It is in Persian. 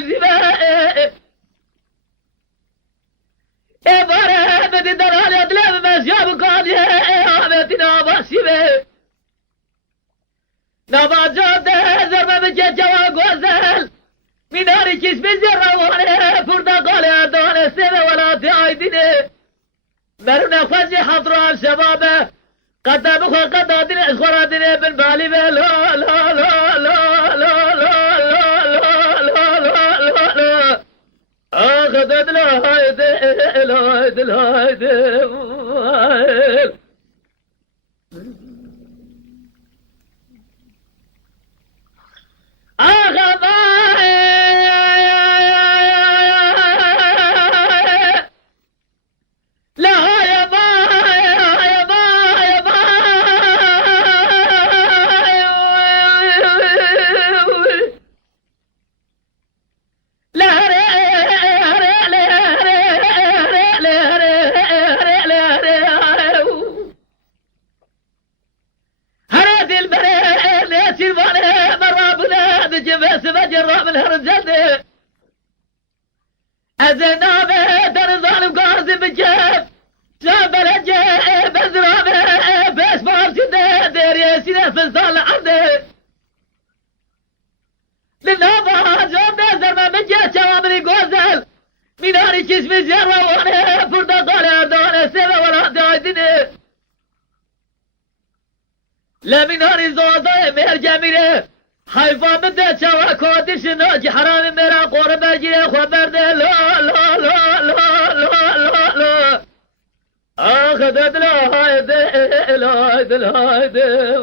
تجيبه باره بدي دلال يدلم مشياب قاضي آمتي ناباشي به نباجات زربه بچه جوا گوزل میناری کش بزر روانه پرتقال اردان سبه ولات آیدینه مرون خوزی حضران شبابه قدام خو قدادین اشخورادینه بالبالی به لا لا لا لا لا لا لا لا لا لا آخدت لا هایده لا هایده لا هایده أزنابه در ظالم قاسم بجيب شابل جيب بزرابه بيش بارشده دير يسينه فصال عرده لنابا جوده زرما بجيب شوامري قوزل ميناري كشمي جروانه پرتقال اردانه سبه ولا دايدينه لميناري زوزه مهر جميله حیفان بده چوا کادشنا که حرام مرا قربه گیره خبر ده لا لا لا لا لا لا لا آخدت لا هایده لا هایده لا هایده